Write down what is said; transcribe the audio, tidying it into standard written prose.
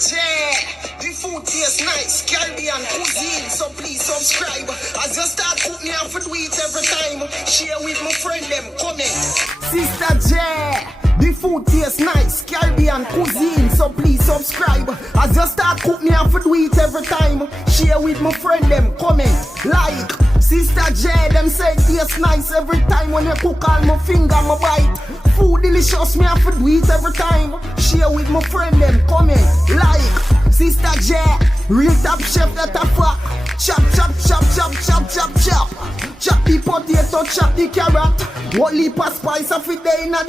J, the food tastes nice, Caribbean cuisine, so please subscribe. As you start cooking, I have to do it every time. Share with my friend them, comment. Sister J, the food tastes nice, Caribbean cuisine, so please subscribe. As you start cooking, I have to do it every time. Share with my friend them, comment, like. Sister J, them say it tastes nice every time. When you cook all my finger, my bite. Food delicious, me have to do it every time. Share with my friend them, comment, like. Sister J, real top chef that a fuck. Chop, chop, chop, chop, chop, chop, chop. Chop the potato, chop the carrot. What leap of spice of it day in the